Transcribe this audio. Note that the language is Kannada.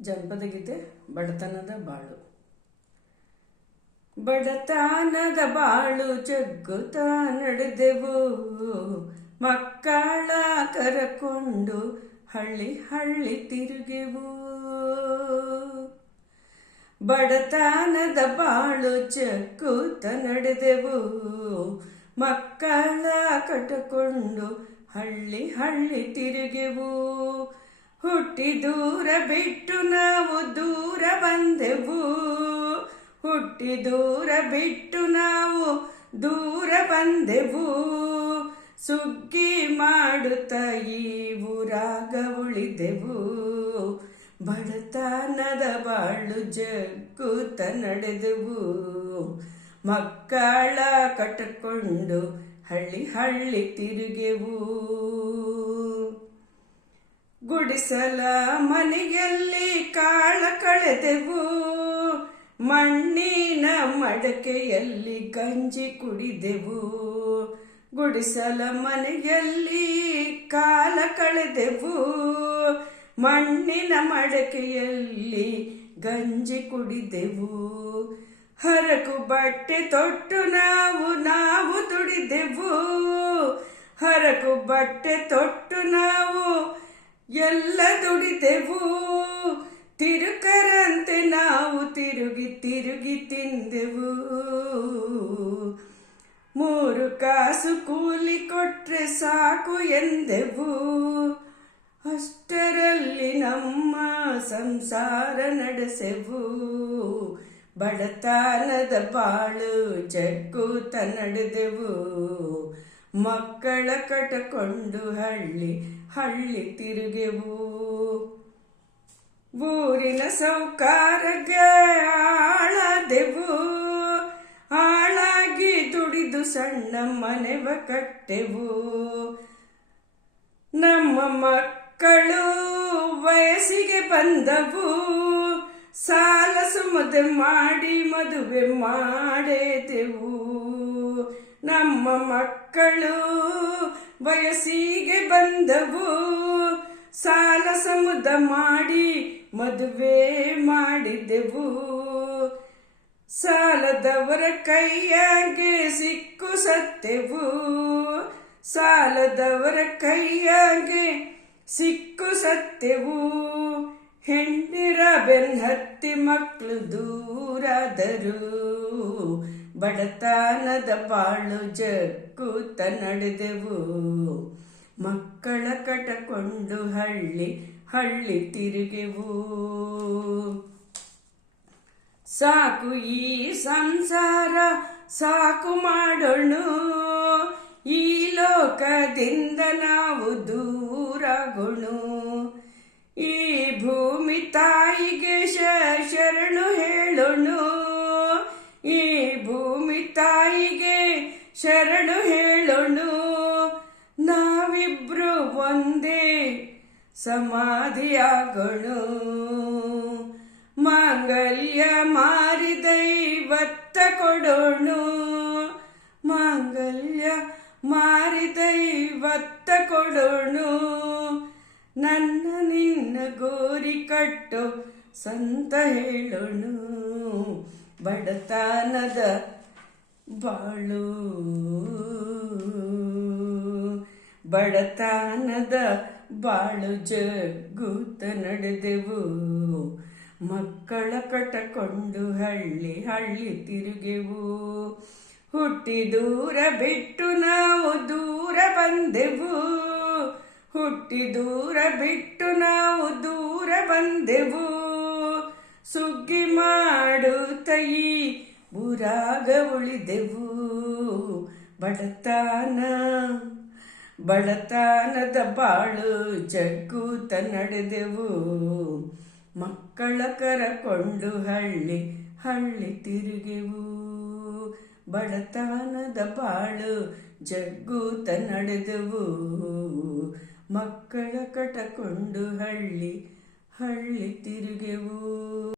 ಜನಪದ ಗೀತೆ ಬಡತನದ ಬಾಳು. ಬಡತನದ ಬಾಳು ಜಗ್ಗುತ್ತಾ ನಡೆದೆವು, ಮಕ್ಕಳ ಕರಕೊಂಡು ಹಳ್ಳಿ ಹಳ್ಳಿ ತಿರುಗೆವು. ಬಡತನದ ಬಾಳು ಜಗ್ಗುತ್ತ ನಡೆದೆವು, ಮಕ್ಕಳ ಕಟ್ಟಕೊಂಡು ಹಳ್ಳಿ ಹಳ್ಳಿ ತಿರುಗೆವು. ಹುಟ್ಟಿ ದೂರ ಬಿಟ್ಟು ನಾವು ದೂರ ಬಂದೆವು, ಹುಟ್ಟಿ ದೂರ ಬಿಟ್ಟು ನಾವು ದೂರ ಬಂದೆವು. ಸುಗ್ಗಿ ಮಾಡುತ್ತ ಈ ಊರಾಗ ಉಳಿದೆವು, ಬಡತನದ ಬಾಳು ಜಗ್ಗುತ್ತ ನಡೆದೆವು, ಮಕ್ಕಳ ಕಟ್ಟಿಕೊಂಡು ಹಳ್ಳಿ ಹಳ್ಳಿ ತಿರುಗೆವು. ಗುಡಿಸಲ ಮನೆಯಲ್ಲಿ ಕಾಳ ಕಳೆದೆವು, ಮಣ್ಣಿನ ಮಡಕೆಯಲ್ಲಿ ಗಂಜಿ ಕುಡಿದೆವು. ಗುಡಿಸಲ ಮನೆಯಲ್ಲಿ ಕಾಲ ಕಳೆದೆವು, ಮಣ್ಣಿನ ಮಡಕೆಯಲ್ಲಿ ಗಂಜಿ ಕುಡಿದೆವು. ಹರಕು ಬಟ್ಟೆ ತೊಟ್ಟು ನಾವು ದುಡಿದೆವು, ಹರಕು ಬಟ್ಟೆ ತೊಟ್ಟು ನಾವು ಎಲ್ಲ ದುಡಿದೆವು. ತಿರುಕರಂತೆ ನಾವು ತಿರುಗಿ ತಿರುಗಿ ತಿಂದೆವು, ಮೂರು ಕಾಸು ಕೂಲಿ ಕೊಟ್ರೆ ಸಾಕು ಎಂದೆವು. ಅಷ್ಟರಲ್ಲಿ ನಮ್ಮ ಸಂಸಾರ ನಡೆಸೆವು, ಬಡತನದ ಬಾಳು ಜಗ್ಗುತ್ತ ನಡೆದೆವು, ಮಕ್ಕಳ ಕಟ್ಟಕೊಂಡು ಹಳ್ಳಿ ಹಳ್ಳಿ ತಿರುಗೆವು. ಊರಿನ ಸೌಕಾರಗೆ ಆಳದೆವು, ಆಳಾಗಿ ದುಡಿದು ಸಣ್ಣ ಮನೆವ ಕಟ್ಟೆವು. ನಮ್ಮ ಮಕ್ಕಳು ವಯಸ್ಸಿಗೆ ಬಂದವು, ಸಾಲ ಸುಮದೆ ಮಾಡಿ ಮದುವೆ ಮಾಡಿದೆವು. ನಮ್ಮ ಮಕ್ಕಳು ವಯಸ್ಸಿಗೆ ಬಂದವು, ಸಾಲ ಸಮುದ ಮಾಡಿ ಮದುವೆ ಮಾಡಿದೆವು. ಸಾಲದವರ ಕೈಯಾಗೆ ಸಿಕ್ಕು ಸತ್ತೆವು, ಸಾಲದವರ ಕೈಯಾಗೆ ಸಿಕ್ಕು ಸತ್ತೆವು. ಹೆಣ್ಣಿರ ಬೆನ್ನತ್ತಿ ಮಕ್ಕಳು ದೂರಾದರು, ಬಡತನದ ಬಾಳು ಜಗ್ಗುತ್ತ ನಡೆದೆವು, ಮಕ್ಕಳ ಕಟ್ಟಕೊಂಡು ಹಳ್ಳಿ ಹಳ್ಳಿ ತಿರುಗೆವು. ಸಾಕು ಈ ಸಂಸಾರ ಸಾಕು ಮಾಡೋಣ, ಈ ಲೋಕದಿಂದ ನಾವು ದೂರಾಗೋಣ. ಈ ಭೂಮಿ ತಾಯಿಗೆ ಶರಣು ಹೇಳೋಣ, ಈ ಭೂಮಿ ತಾಯಿಗೆ ಶರಣು ಹೇಳೋಣ. ನಾವಿಬ್ರು ಒಂದೇ ಸಮಾಧಿಯಾಗೋಣ, ಮಾಂಗಲ್ಯ ಮಾರಿ ದೈವತ್ತ ಕೊಡೋಣ, ಮಾಂಗಲ್ಯ ಮಾರಿ ದೈವತ್ತ ಕೊಡೋಣ. ನನ್ನ ನಿನ್ನ ಗೋರಿ ಕಟ್ಟೋ ಸಂತ ಹೇಳೋಣ, ಬಡತನದ ಬಾಳು ಬಡತನದ ಬಾಳು ಜಗ್ಗುತ್ತ ನಡೆದೆವು, ಮಕ್ಕಳ ಕಟ್ಟಕೊಂಡು ಹಳ್ಳಿ ಹಳ್ಳಿ ತಿರುಗೆವು. ಹುಟ್ಟಿ ದೂರ ಬಿಟ್ಟು ನಾವು ದೂರ ಬಂದೆವು, ಹುಟ್ಟಿ ದೂರ ಬಿಟ್ಟು ನಾವು ದೂರ ಬಂದೆವು. ಸುಗ್ಗಿ ಮಾಡುತ್ತ ಈ ಊರಾಗ ಉಳಿದೆವು, ಬಡತನದ ಬಾಳು ಜಗ್ಗುತ್ತ ನಡೆದೆವು, ಮಕ್ಕಳ ಕರಕೊಂಡು ಹಳ್ಳಿ ಹಳ್ಳಿ ತಿರುಗೆವು. ಬಡತನದ ಬಾಳು ಜಗ್ಗುತ್ತ ನಡೆದೆವು, ಮಕ್ಕಳ ಕಟ್ಟಕೊಂಡು ಹಳ್ಳಿ ಹಳ್ಳಿ ತಿರುಗೆವು.